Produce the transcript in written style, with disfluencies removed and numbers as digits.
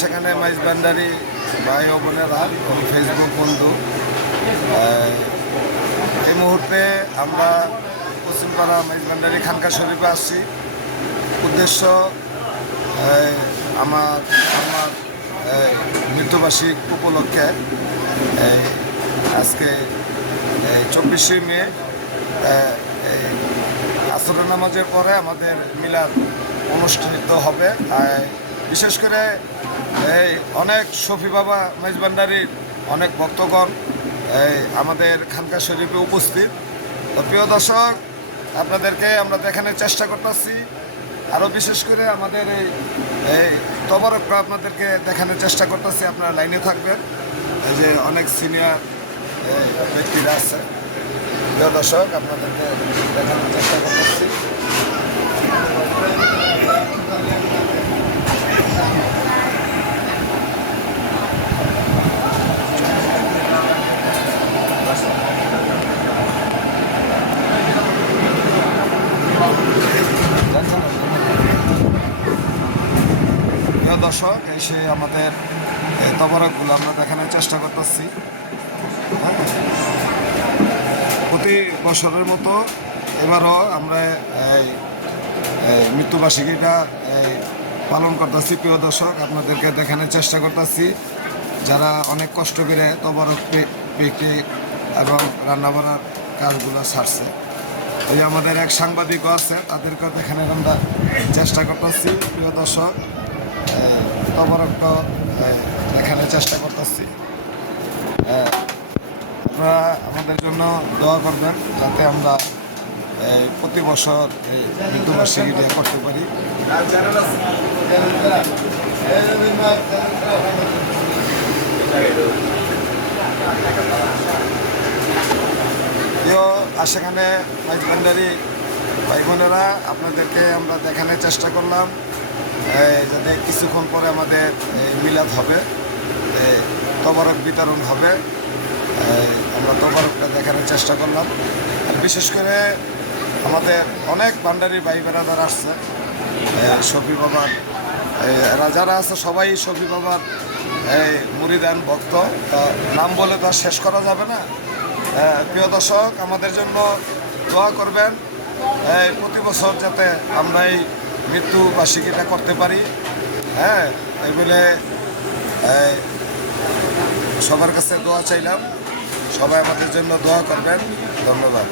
সেখানে মাইজ ভান্ডারি ভাই ও বোনেরা ফেসবুক বন্ধু, এই মুহূর্তে আমরা পশ্চিমপাড়া মাইজ ভান্ডারি খানকা শরীফে আসছি। উদ্দেশ্য আমার আমার মৃত্যুবার্ষিক উপলক্ষে আজকে 24শে মে আসরের নামাজের পরে আমাদের মিলাদ অনুষ্ঠিত হবে। বিশেষ করে অনেক শফি বাবা মাইজ ভান্ডারির অনেক ভক্তগণ আমাদের খানকা শরীফে উপস্থিত। তো প্রিয় দর্শক, আপনাদেরকে আমরা দেখানোর চেষ্টা করতেছি। আরও বিশেষ করে আমাদের এই তবরকটা আপনাদেরকে দেখানোর চেষ্টা করতেছি। আপনারা লাইনে থাকবেন, এই যে অনেক সিনিয়র ব্যক্তিরা আছে। প্রিয় দর্শক, আপনাদেরকে দেখানোর চেষ্টা করতেছি। প্রিয় দর্শক, এসে আমাদের তবরকগুলো আমরা দেখানোর চেষ্টা করতেছি। প্রতি বছরের মতো এবারও আমরা এই মৃত্যুবার্ষিকীটা পালন করতেছি। প্রিয় দর্শক, আপনাদেরকে দেখানোর চেষ্টা করতেছি যারা অনেক কষ্ট করে তবরক পেকে এবং রান্নাবাড়ার কাজগুলো ছাড়ছে। এই আমাদের এক সাংবাদিকও আছে, তাদেরকেও দেখানোর আমরা চেষ্টা করতেছি। প্রিয় দর্শক, তবরকটা দেখানোর চেষ্টা করতেছি। আপনারা আমাদের জন্য দোয়া করবেন যাতে আমরা প্রতি বছর এই মৃত্যুবার্ষিকীটা করতে পারি। সেখানে মাইজ ভান্ডারি ভাই বোনেরা, আপনাদেরকে আমরা দেখানোর চেষ্টা করলাম যাতে কিছুক্ষণ পরে আমাদের মিলাদ হবে, তবরক বিতরণ হবে। আমরা তবরকটা দেখানোর চেষ্টা করলাম। আর বিশেষ করে আমাদের অনেক ভান্ডারি ভাই বেড়াদার আসছে শফি বাবার, এরা যারা আছে সবাই শফি বাবার মুরিদান ভক্ত। নাম বলে তো শেষ করা যাবে না। প্রিয় দর্শক, আমাদের জন্য দোয়া করবেন প্রতি বছর যাতে আমরা এই মৃত্যুবার্ষিকীটা করতে পারি। এই বলে সবার কাছে দোয়া চাইলাম। সবাই আমাদের জন্য দোয়া করবেন। ধন্যবাদ।